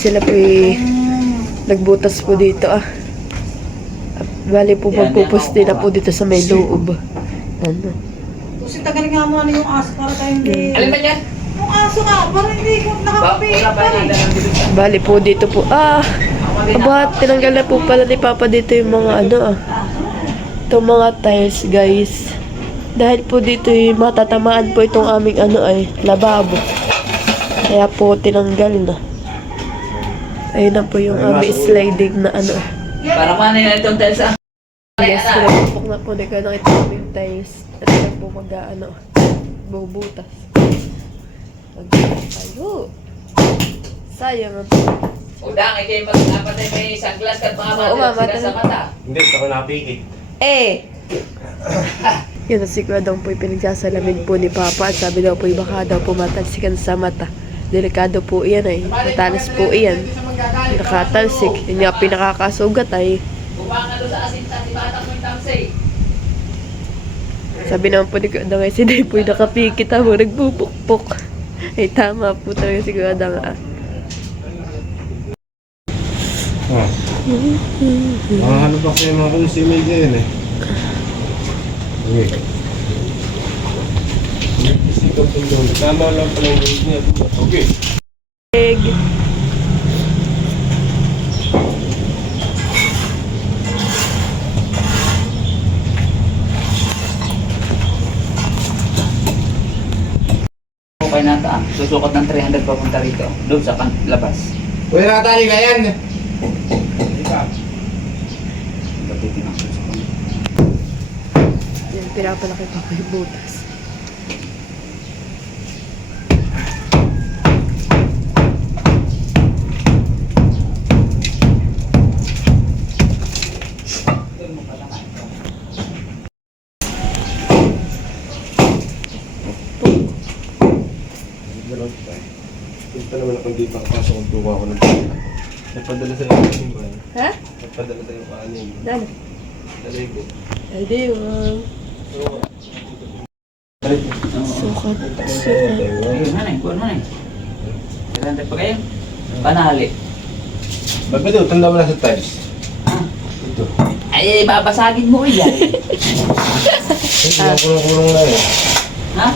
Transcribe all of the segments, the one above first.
Sila po nagbutas po dito At bali po magpupusti na po dito sa may loob. Ano? Kasi tagalin nga mo yung aso para tayo hindi... Alin ba yan? Yung aso nga, parang hindi ko nakapit. Bali po dito po. Aba, tinanggal na po pala ni Papa dito yung mga itong mga tiles, guys. Dahil po dito matatamaan po itong aming lababo. Kaya po tinanggal na. Ayun na po yung aming sliding na Para manay na itong tiles Yes, pinapapok na po. Dika na ito aming tiles. At lang po bubutas. Tayo. Sayang ang Udang, kayo magpapatay may sunglass ka mga mata sa mata. Hindi, ako napikit. Yun, siguro po pinagsasalamin po ni Papa. At sabi daw po, baka daw po matalsikan sa mata. Delikado po iyan matalas po iyan. Nakatalsik. Yun nga pinakakasugat Bumangan doon sa asinta, si Batang mo yung tamsay. Sabi naman po ni Kuya Dang si Day po nakapikit mo, nagbubukpok. Ay tama po talaga si Kuya Dang Ano ba kayo mga consumer dyan Okay. Tama lang pala yung niya. Okay. Egg. Okay na ito susukot ng 300 papunta rito. Doon sa labas. Uy, nakatali ka yan! Babitin ang susukot. Yan, pinapalaki pa ko yung butas. Punta naman akong di pakapasok kung tuwa ako ng pala. Nagpadala sa'yo ang aning ba? Ha? Nagpadala sa'yo ang aning. Dali. Dalay ko. Ay, di Sukat. Ayun, manay, kuwan manay. 300 pa kayo? Panali. Ba't ba ito? Tanda mo na sa tiles. Ito. Ay, babasagin mo yan. Ay, kulong-kulong na eh. Ha?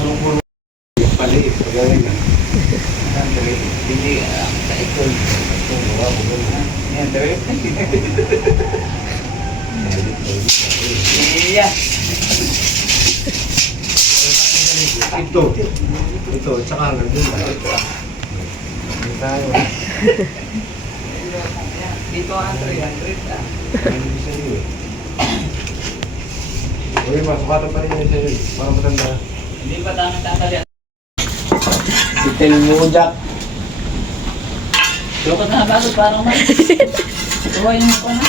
Kulong-kulong. Paliit. Pagaling na. Hindi, sa ikon. Yan, tawin. Iya. Ito. Ito. Tsaka nandun. Hindi tayo. Dito ang 300 Hindi sa'yo eh. Uy, masukatan pa rin yun sa'yo. Para matanda. Hindi pa tamang tatalian. Sitel mo, Jack. Lukot na bagod, parang man. Tuwain mo ko na.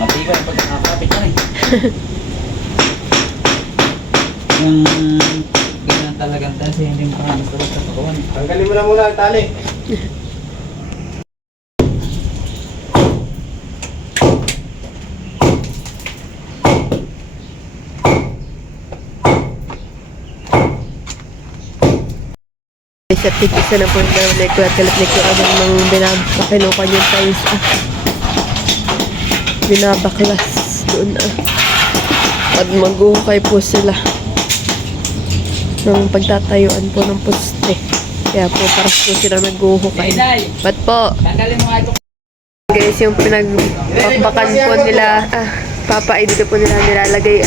Matibay pag nakakapit ka na eh. Yung ganyan talagang kasi hindi mo kakamas talaga sa pakawan. Tanggalin mo na muna ang tali. Sa tigisa na po yung nagkalat ni Kuya Dang nang binabakinukan yung tiles binabaklas doon At maghuhukay po sila ng pagtatayuan po ng poste. Kaya po para po sila naghuhukay. Ba't po? Tanggalin mo nga ito. Guys, yung pinagbakbakan po nila, Papa ay dito po nila nilalagay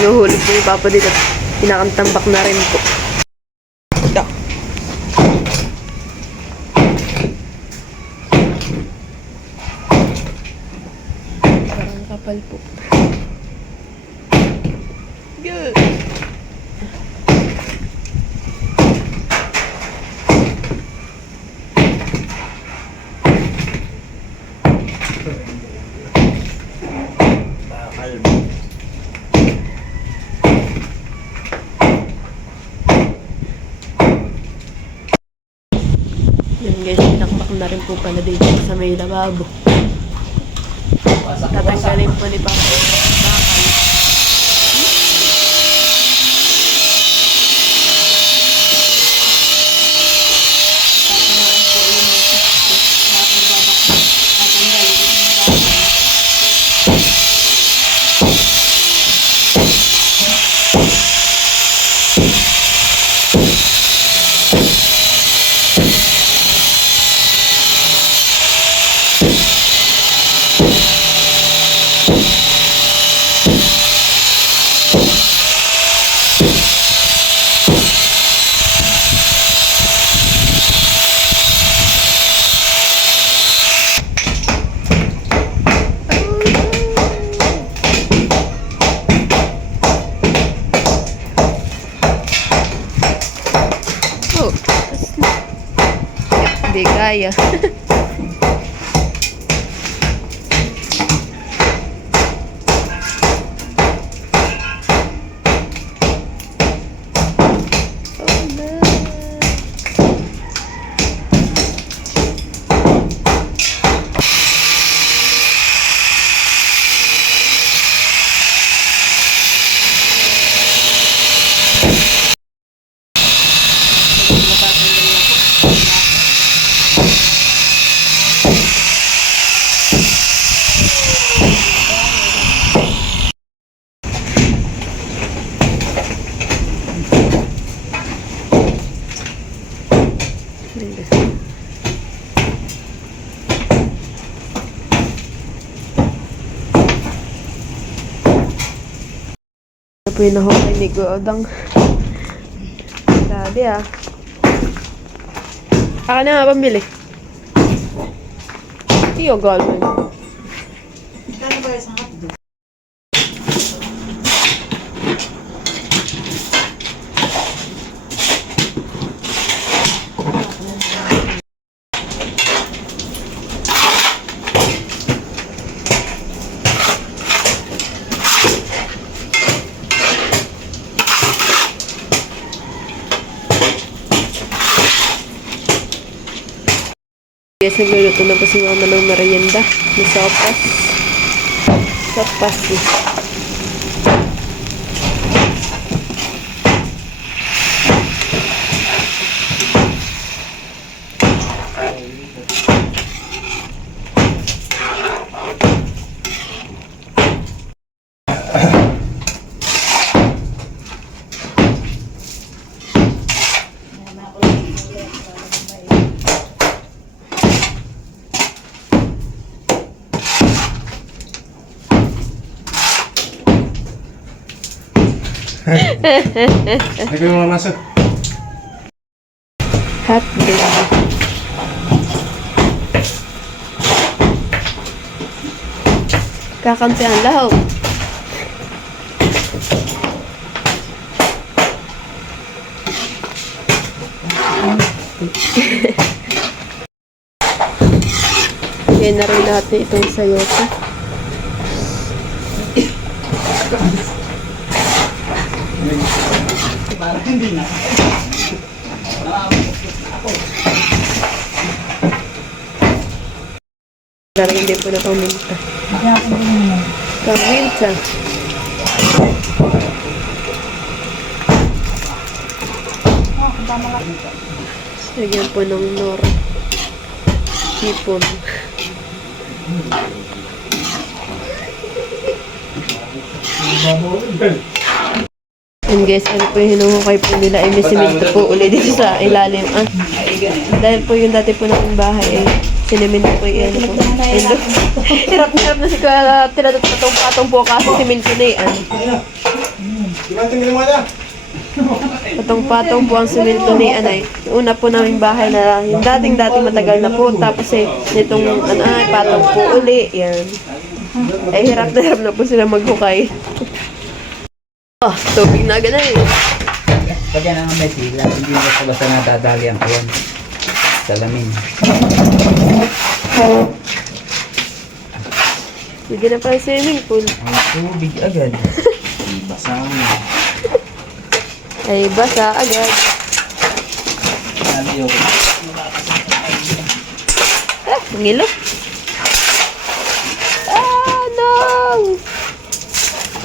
Nuhulog po yung Papa dito. Pinakantambak na rin po. Ito. Parang kapal po. Good. Yan guys, pinakbak na rin po pala dito sa may lababo. Tatanggalin po ni Papa yung bakal. tayo. Oh, no. Ito po yung nahukay ni Godang. Grabe ah. Aka na nga pamili. Iyo, galman. Kano ba isang hotdog? Yes, nagluluto na po si mama ng merienda. May sopas. Sopas eh. Lagay mo mga masa. Hotdog. Kakampi ang lahok. Yan na rin natin itong sayote. Parang hindi na. Lalagyan din po na paminta. Paminta. Lagyan po ng nor. Hipon. And guys, ano po yung hinuhukay po nila ay may simento po ulit dito sa ilalim. Dahil po yung dati po ng bahay eh, sinimento po yan po. Hirap na hirap na si Kuya tinatong po kasi simento na yan. Patong-patong po ang simento ni Anay. Yung una po naming bahay na yung dating matagal na po. Tapos eh, nitong patong po uli. Yan. Ay hirap na po sila maghukay. Oh, tubig na agad na eh. Kaya naman may sila, hindi mo basta nadadali ang ayan. Salamin. Sige na pa yung swimming pool. Ang tubig agad. Basa mo. Ay, basa agad. Aliyo. Ang ilo. Ah, no!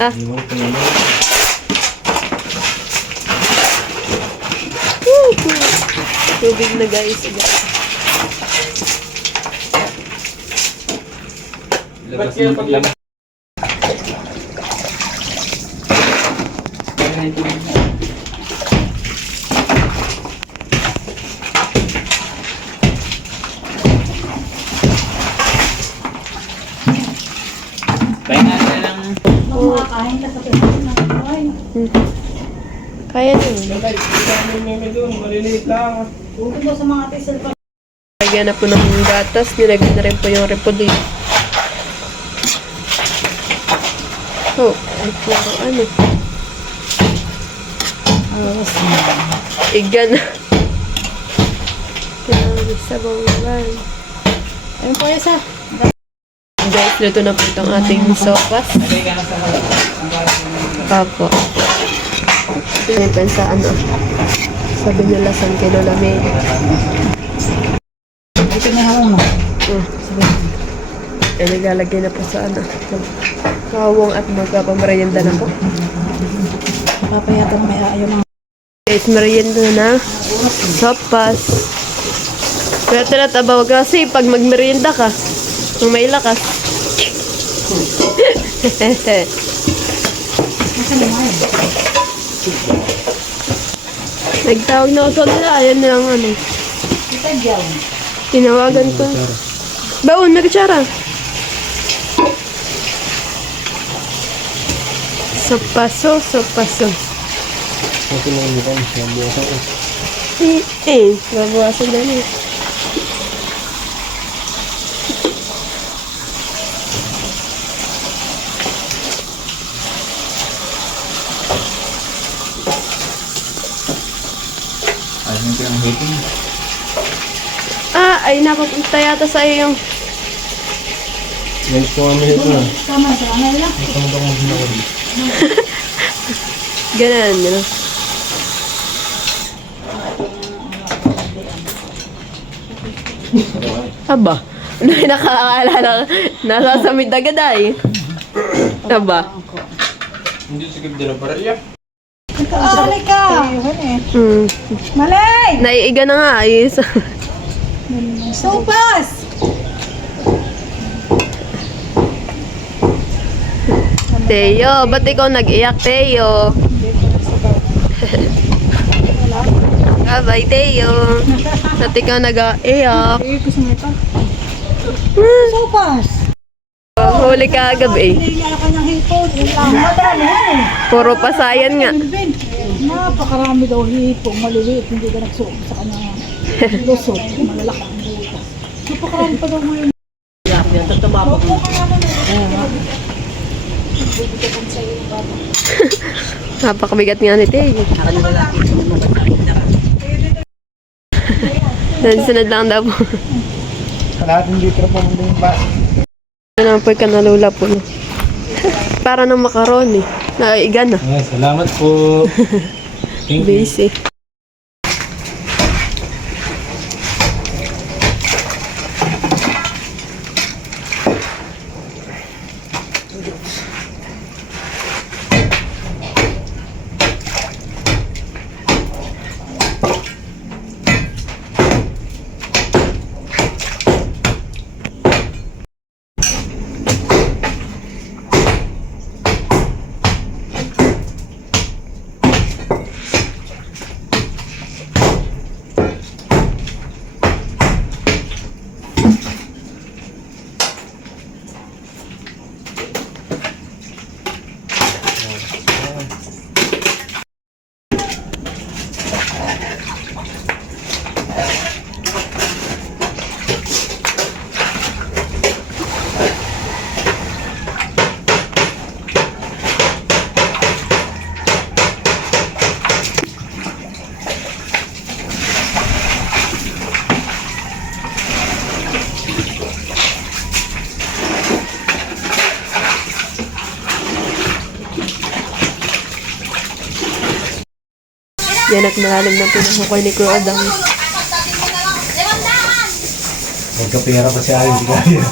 Ah. Tubig na guys. Labas mo paglabas. Kaya natin lang. Makakain ka sa pwede na kain. Kaya din. Maliliit lang. Bukod mo sa mga tisel pa. Lagyan na po ng gatas. Nilagyan na rin po yung repolyo. Oh, ano? Igan. sabaw naman. Ayun po isa. Guys, luto na po itong ating sopas. Lagay ka na sa harap. Ang balas mo ng Apo. Pinipan sa ano, sabi nila sa kilo lamig. Ito na ako na. Naglalagay na po sa ano, kawong at magpapamerienda na po. Papayatan may ayaw mga. Guys, merienda na. Sopas. Kaya tinatabaw kasi pag magmerienda ka, kung may lakas. Nagtawag na ako sa nila. Ayan na ang ano. Ito diyaw. Tinawagan ko. Baon, nagtsara. Sopaso, sopaso. Ito na yung mukhang nabuhasan ko. Babawasan na niya. ayun ko yung hiting. Ay napapunta yata sa iyo yung Next ko kami ito na. Tama sa ano lang. Matang ko mong sinakot. ganun, gano'n. Aba, nakakaalala, nasasamid agad ay. Aba. Hindi sigib din ang paralya. Nagkaasali ka. Ayun eh. Malay! Naiiga na nga ay. Sopas! Teo, ba't ikaw nag-iyak, Teo? Bye, Teo. Ba't ikaw nag-iyak? Eh, gusto mo ito? Sopas! Huli ka agabi. Hindi niya ka ng hipon. Yung lang. Madami yan eh. Puro pasayan nga. Melvin, napakarami daw hipong maliliit. Hindi ka nagsuot sa kanyang lusot. Malalaki ang butas. Napakarami pa daw mo yun. Napakabigat nga ni Teo. Sunod lang daw po. Kalahating litro pa muna yung bas. Ano po ka nalula po. Para ng macaroni. Naiiga na. Ay, salamat po. Thank you. Busy. Yan at malalim ng pinahukay ni Kuya Adang. Magkapera pa siya, hindi kaya.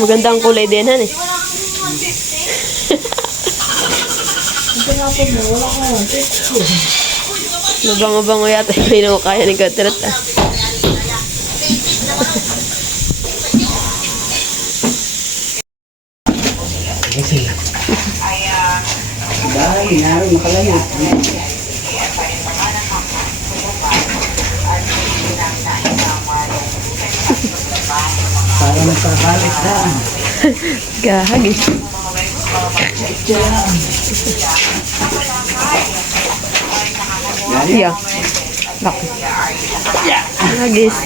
Maganda ang kulay din, han eh. Mabango-bango yata yung pinukaya ni Katrat ah. Sige. nangyari, nakalayo. Para magkakalit daan. Gahagis. Yeah. Bakit? Gahagis.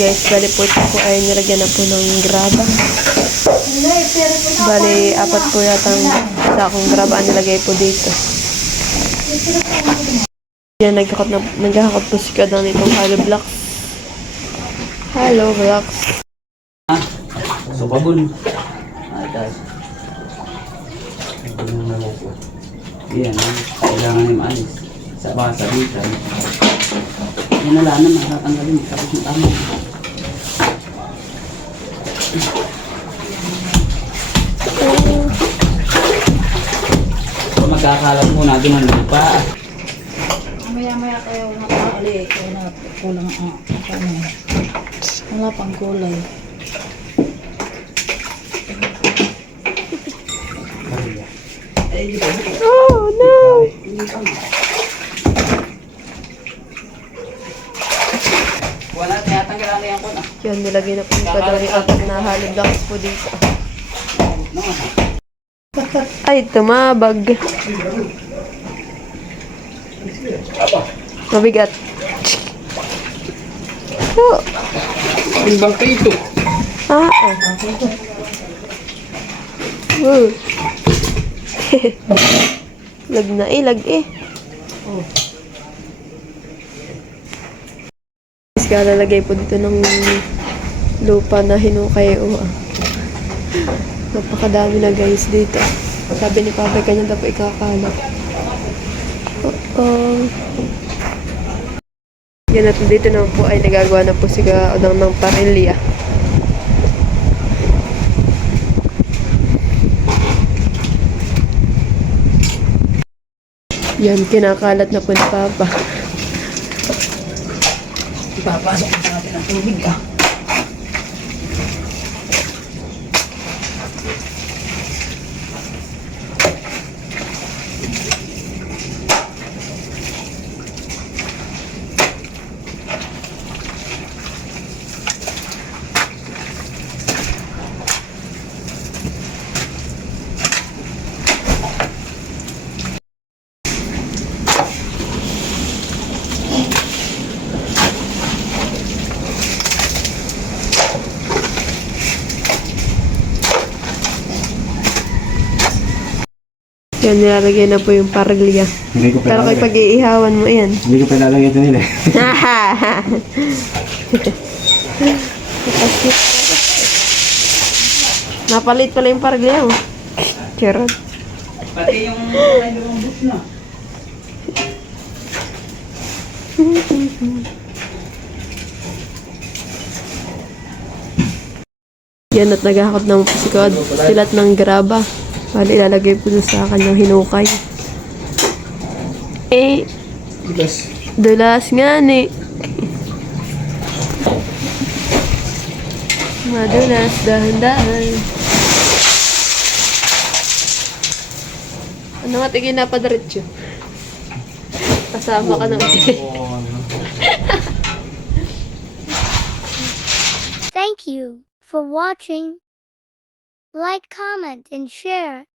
Guys, bali po ito po ay nilagyan na po ng graba. Bali, 4 po yatang sakong graba ang nilagay po dito. Yan, naghahakot po si Kadang nitong hollow blocks. Hollow blocks. So, babon. Guys. Yan, kailangan niya maalis. Sa baka sabitan. Yan na lang naman, tatanggalin. Tapos na tama. So, magkakalat muna doon ang lupa. Maya-maya kayo nakakali. Kaya na kulang wala pang kulay. Oh, no! Wala, tinatanggalan na yan ko na. Yan, nilagay na po yung Kadang yung 4 na hollow blocks po dito. Ay, tumabag. Mabigat. Oh. Ang bangka ito. Ah. Wow. Lag na eh, lag eh. Guys, lalagay po dito ng lupa na hinukay. Napakadami na guys dito. Sabi ni Papa, kanya daw po ikakalat. Yan at dito naman po ay nagagawa na po si Kadang ng parilya. Yan, kinakalat na po ni Papa. Ipapasok natin ang tubig ah. Yan, nilalagay na po yung parilya. Hindi ko Pero kapag iihawan mo yan. Hindi ko palalagay ito nila. Napalit pala yung parilya mo. Charot. Pati yung dalawang bus na. Yan at naghahakot ng pusikod. Silat ng graba. Bali, ilalagay po doon sa kanyang hinukay. Eh, dulas nga ni. Madulas, dahan-dahan. Ano nga tigil na padaritso? Kasama ka ng Thank you for watching. Like, comment, and share.